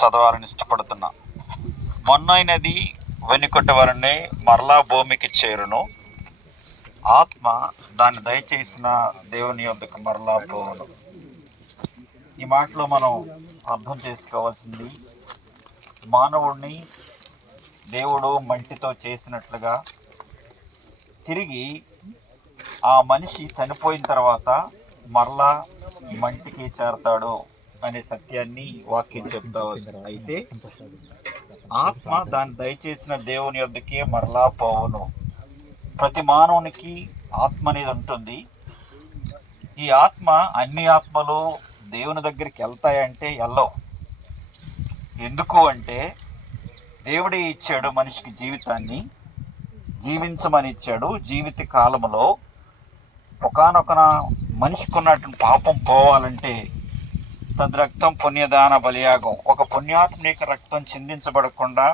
చదవాలని ఇష్టపడుతున్నా. మొన్నైనది వెనుకటి వలనే మరలా భూమికి చేరును, ఆత్మ దాన్ని దయచేసిన దేవుని యొద్దకు మరలా పోవును. ఈ మాటలో మనం అర్థం చేసుకోవాల్సింది, మానవుడిని దేవుడు మంటితో చేసినట్లుగా తిరిగి ఆ మనిషి చనిపోయిన తర్వాత మరలా మంటికి చేరతాడు అనే సత్యాన్ని వాక్యం చెప్తా వస్తుంది. అయితే ఆత్మ దాన్ని దయచేసిన దేవుని యొద్దకే మరలా పోవును. ప్రతి మానవునికి ఆత్మ అనేది ఉంటుంది. ఈ ఆత్మ, అన్ని ఆత్మలు దేవుని దగ్గరికి వెళ్తాయంటే వెళ్ళవు. ఎందుకు అంటే దేవుడే ఇచ్చాడు మనిషికి జీవితాన్ని, జీవించమని ఇచ్చాడు. జీవిత కాలంలో ఒకానొక మనిషికి ఉన్నటువంటి పాపం పోవాలంటే తద్రక్తం పుణ్యదాన బలియాగం, ఒక పుణ్యాత్మ యొక్క రక్తం చిందించబడకుండా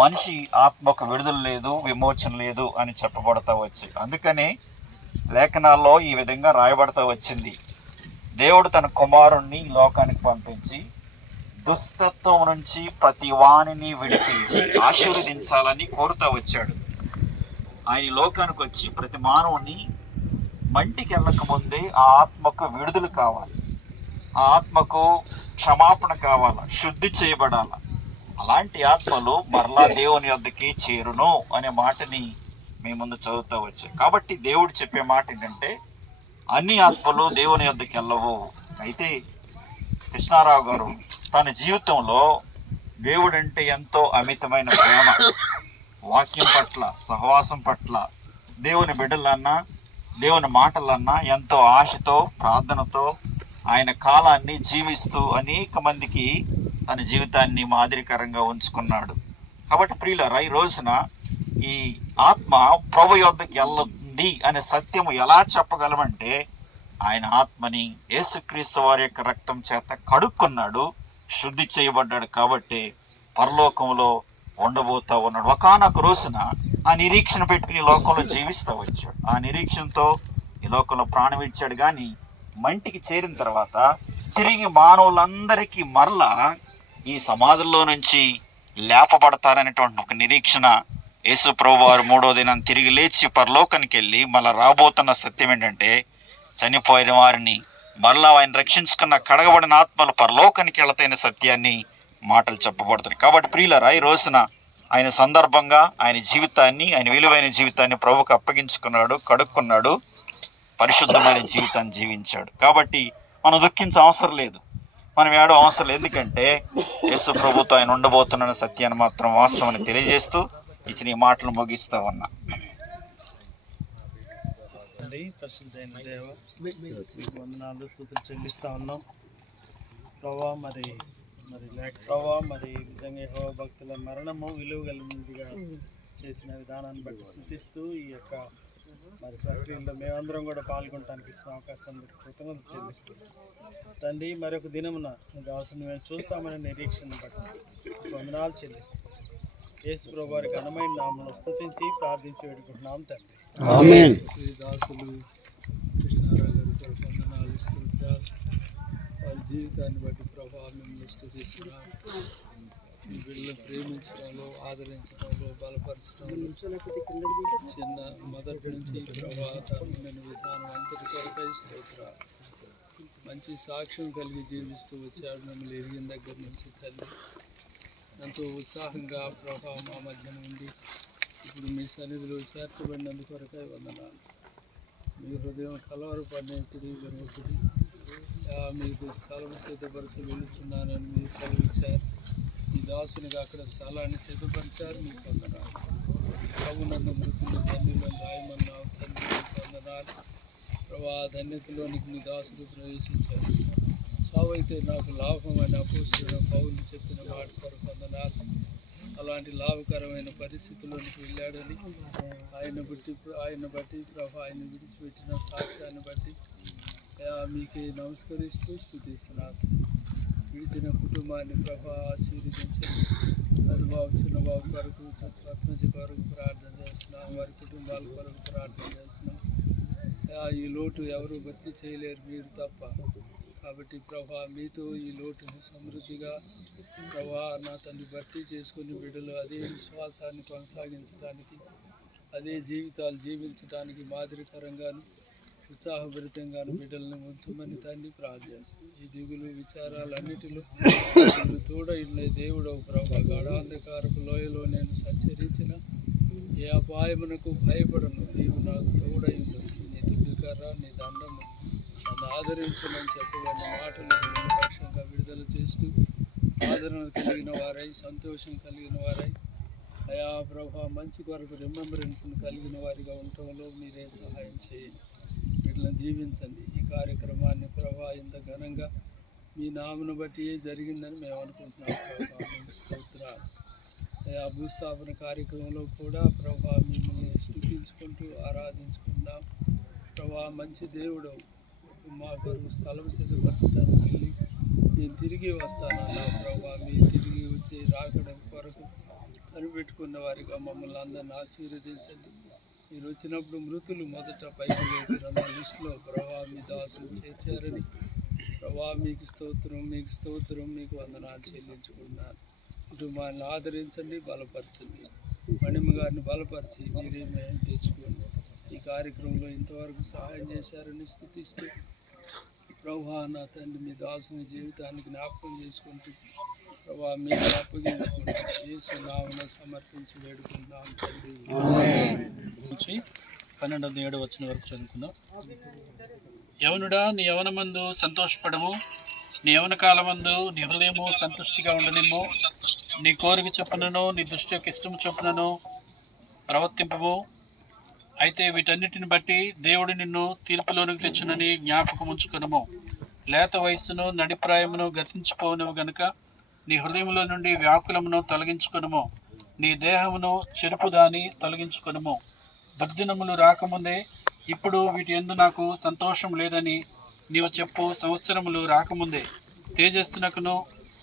మనిషి ఆత్మకు విడుదల లేదు, విమోచన లేదు అని చెప్పబడతా వచ్చి, అందుకని లేఖనాల్లో ఈ విధంగా రాయబడతా వచ్చింది. దేవుడు తన కుమారుణ్ణి లోకానికి పంపించి దుష్టత్వం నుంచి ప్రతి వాణిని విడిపించి ఆశీర్వదించాలని కోరుతూ వచ్చాడు. ఆయన లోకానికి వచ్చి ప్రతి మానవుని మంటికి వెళ్ళక ముందే ఆ ఆత్మకు విడుదల కావాలి, ఆ ఆత్మకు క్షమాపణ కావాలా, శుద్ధి చేయబడాల. అలాంటి ఆత్మలు మరలా దేవుని యొద్దకి చేరును అనే మాటని మీ ముందు చదువుతూ వచ్చాయి. కాబట్టి దేవుడు చెప్పే మాట ఏంటంటే, అన్ని ఆత్మలు దేవుని యొద్దకి వెళ్ళవు. అయితే కృష్ణారావు గారు తన జీవితంలో దేవుడంటే ఎంతో అమితమైన ప్రేమ, వాక్యం పట్ల, సహవాసం పట్ల, దేవుని బిడ్డలన్నా, దేవుని మాటలన్నా ఎంతో ఆశతో, ప్రార్థనతో ఆయన కాలాన్ని జీవిస్తూ అనేక మందికి తన జీవితాన్ని మాదిరికరంగా ఉంచుకున్నాడు. కాబట్టి ప్రియులారా, ఈ రోజున ఈ ఆత్మ ప్రభు యొద్దకి వెళ్ళండి అనే సత్యము ఎలా చెప్పగలమంటే, ఆయన ఆత్మని యేసుక్రీస్తు వారి యొక్క రక్తం చేత కడుక్కున్నాడు, శుద్ధి చేయబడ్డాడు. కాబట్టి పరలోకంలో ఉండబోతా ఉన్నాడు. ఒకానొక రోజున ఆ నిరీక్షణ పెట్టుకుని లోకంలో జీవిస్తూ వచ్చాడు. ఆ నిరీక్షణతో ఈ లోకంలో ప్రాణం ఇచ్చాడు. కానీ మంటికి చేరిన తర్వాత తిరిగి మానవులందరికీ మరలా ఈ సమాధుల్లో నుంచి లేపబడతారనేటువంటి ఒక నిరీక్షణ. యేసు ప్రభువు వారు 3వ దినం తిరిగి లేచి పరలోకానికి వెళ్ళి మళ్ళీ రాబోతున్న సత్యం ఏంటంటే, చనిపోయిన వారిని మరలా ఆయన రక్షించుకున్న కడగబడిన ఆత్మలు పరలోకానికి వెళతాయనే సత్యాన్ని మాటలు చెప్పబడుతున్నాయి. కాబట్టి ప్రియులారా, ఈ రోజున ఆయన సందర్భంగా ఆయన జీవితాన్ని, ఆయన విలువైన జీవితాన్ని ప్రభువుకు అప్పగించుకున్నాడు, కడుక్కున్నాడు, పరిశుద్ధమైన జీవితాన్ని జీవించాడు. కాబట్టి మనం దుఃఖించే అవసరం లేదు, మనం ఏడో అవసరం లేదు. ఎందుకంటే యేసు ప్రభుతో ఆయన ఉండబోతున్న సత్యాన్ని మాత్రం వాస్తవాన్ని తెలియజేస్తూ ఇచ్చిన ఈ మాటలు ముగిస్తూ ఉన్నా. పరిశుద్ధైన దేవ, మీకు వందనాలు, స్తుతులు చెల్లిస్తూ ఉన్నాం ప్రభా. మరి ఈ విధంగా యెహోవా భక్తుల మరణము విలువ కలిగినదిగా చేసిన విధానాన్ని బట్టి స్తుతిస్తూ, ఈ యొక్క మరి ప్రక్రియలో మేమందరం కూడా పాల్గొనడానికి ఇచ్చిన అవకాశాన్ని బట్టి కృతజ్ఞతలు చెల్లిస్తూ తండ్రి, మరొక దినమున దాసుని మేము చూస్తామనే నిరీక్షణ బట్టి వందనాలు చెల్లిస్తాం. యేసు ప్రభు వారి ఘనమైన నామములో స్తుతించి ప్రార్థించి వేడుకుంటున్నాం తండ్రి, ఆమేన్. ఈ దాసులు కృష్ణారావు గారికి వందనాలు, స్తుత్యాలు. వారి జీవితాన్ని బట్టి ప్రభావం మిమ్మల్ని స్తుతిస్తున్నాం. మీ బిడ్డలను ప్రేమించడంలో, ఆదరించడంలో, బలపరచడంలో చిన్న మొదటి నుంచి ప్రభావమైన విధానం అంతటి కొరకై స్తోత్రాలు. మంచి సాక్ష్యం కలిగి జీవిస్తూ వచ్చాడు. మిమ్మల్ని ఎరిగిన దగ్గర నుంచి తల్లి ఎంతో ఉత్సాహంగా ప్రభావం మా మధ్య నుండి ఇప్పుడు మీ సన్నిధిలో చేర్చబడినందుకు కొరకై వందనాలు. మీ హృదయం కలవరపడినది జరుగుతుంది. మీకు స్థలం సిద్ధపరిచి వెళుతున్నానని మీరు సెలవిచ్చారు. ఈ దాసునికి అక్కడ స్థలాన్ని సిద్ధపరిచారు. మీకు వందనాలు. నన్ను మృతులు ధన్యులను రాయమన్నావు తండ్రి, మీకు వందనాలు ప్రభా. ధన్యతలోనికి మీ దాసుడు ప్రవేశించారు. సావైతే నాకు లాభం అని అపోస్తలుడైన పౌలు చెప్పిన వాటి కొరకు వందనాలు. అలాంటి లాభకరమైన పరిస్థితుల్లోనికి వెళ్ళాడని ఆయన బట్టి ప్రభా, ఆయన విడిచిపెట్టిన సాక్ష్యాన్ని బట్టి మీకే నమస్కరిస్తూ స్తుతిస్తున్నాను. విడిచిన కుటుంబాన్ని ప్రభా ఆశీర్వదించండి. పెద్దబాబు, చిన్నబాబు కొరకు, రత్నజ కొరకు ప్రార్థన చేస్తున్నాం. వారి కుటుంబాల కొరకు ప్రార్థన చేస్తున్నాం. ఈ లోటు ఎవరు భర్తీ చేయలేరు, మీరు తప్ప. కాబట్టి ప్రభా మీతో ఈ లోటును సమృద్ధిగా ప్రభా నా తండ్రి భర్తీ చేసుకుని బిడ్డలు అదే విశ్వాసాన్ని కొనసాగించడానికి అదే జీవితాలు జీవించడానికి మాదిరికరంగాను ఉత్సాహభరితంగాను బిడ్డలను ఉంచమని తండ్రి ప్రార్థిస్తాను. ఈ దిగులు విచారాలన్నిటిలో మీరు తోడైన దేవుడు ప్రభా గాఢాంధకారపు లోయలో నేను సంచరించిన ఏ అపాయమునకు భయపడను, నీవు నాకు తోడైండు, నీ దివ్యకర్ర నీ దండము నన్ను ఆదరించమని చెప్పబడిన మాటలు నిరపక్షంగా విడుదల చేస్తూ ఆదరణ కలిగిన వారై సంతోషం కలిగిన వారై అయా ప్రభా మంచి కొరకు రిమెంబరెన్స్ను కలిగిన వారిగా ఉండటంలో మీరే సహాయం చేయండి. వీటిని దీవించండి. ఈ కార్యక్రమాన్ని ప్రభా ఇంత ఘనంగా మీ నామను బట్టి జరిగిందని మేము అనుకుంటున్నాం ప్రభా. మీకు స్తోత్రాలు. అయా భూస్థాపన కార్యక్రమంలో కూడా ప్రభా మిమ్మల్ని స్తుతించుకుంటూ ఆరాధించుకుంటున్నాం ప్రభా. మంచి దేవుడు మా కొరకు స్థలం సిద్ధపరచడానికి వెళ్ళి నేను తిరిగి వస్తానన్నా ప్రభా. మీరు తిరిగి వచ్చి రాకడం కొరకు కనిపెట్టుకున్న వారిగా మమ్మల్ని అందరిని ఆశీర్వదించండి. మీరు వచ్చినప్పుడు మృతులు మొదట పైకి లేకున్న లిస్టులో ప్రభా మీ దాసులు చేర్చారని ప్రభా మీకు స్తోత్రం, మీకు స్తోత్రం, మీకు వందనాలు చెల్లించుకున్నాను. కుటుంబాన్ని ఆదరించండి, బలపరచండి. మణిమ గారిని బలపరిచి మీరే మేము తెచ్చుకోండి. ఈ కార్యక్రమంలో ఇంతవరకు సహాయం చేశారని స్తుతిస్తూ ప్రభా నా తండ్రి మీ దాసుని జీవితానికి జ్ఞాపకం చేసుకుంటూ ప్రభా మీరు అప్పగించుకుంటూ యేసు నామమున సమర్పించి వేడుకుంటున్నాం తండ్రి. 12-7 వచ్చిన వరకు చదువుకుందాం. యవనుడా నీ యవనమందు సంతోషపడము, నీ యవన కాలమందు నీ హృదయము సంతుష్టిగా ఉండనిమ్ము. నీ కోరిక చొప్పునను నీ దృష్టి యొక్క ఇష్టము చొప్పునను ప్రవర్తింపము. అయితే వీటన్నిటిని బట్టి దేవుడు నిన్ను తీర్పులోనికి తెచ్చునని జ్ఞాపకం ఉంచుకొనుము. లేత వయస్సును నడిప్రాయమును గతించిపోనువు గనుక నీ హృదయంలో నుండి వ్యాకులమును తొలగించుకొనుము. నీ దేహమును చెరుపుదాని తొలగించుకొనుము. దుర్దినములు రాకముందే ఇప్పుడు వీటి యందు నాకు సంతోషం లేదని నీవు చెప్పు. సంవత్సరములు రాకముందే తేజస్సునకును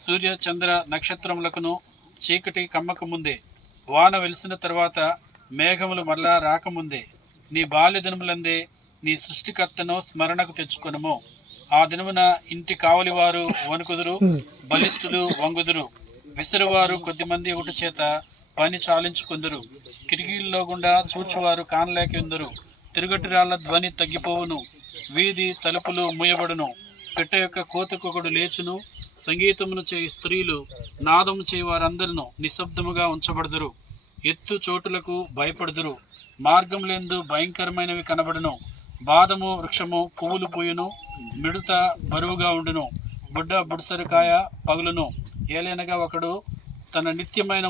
సూర్య చంద్ర నక్షత్రములకును చీకటి కమ్మకముందే వాన వెలిసిన తర్వాత మేఘములు మరలా రాకముందే నీ బాల్య దినములందే నీ సృష్టికర్తను స్మరణకు తెచ్చుకొనుము. ఆ దినమున ఇంటి కావలివారు వణుకుదురు, బలిష్ఠులు వంగుదురు, విసురువారు కొద్దిమంది ఒకటి చేత పని చాలించుకుందరు. కిటికీల్లో గుండా చూచువారు కానలేక ఉందరు. తిరుగటి రాళ్ల ధ్వని తగ్గిపోవును, వీధి తలుపులు మూయబడును. పిట్ట యొక్క కోతకొకడు లేచును, సంగీతమును చేయి స్త్రీలు నాదము చేయి వారందరూ నిశ్శబ్దముగా ఉంచబడుదురు. ఎత్తు చోటులకు భయపడుదురు, మార్గములందు భయంకరమైనవి కనబడును. బాదము వృక్షము పువ్వులు పూయును, మిడత బరువుగా ఉండును, బుడ్డ బుడ్సరికాయ పగులును. ఏలైనగా ఒకడు తన నిత్యమైన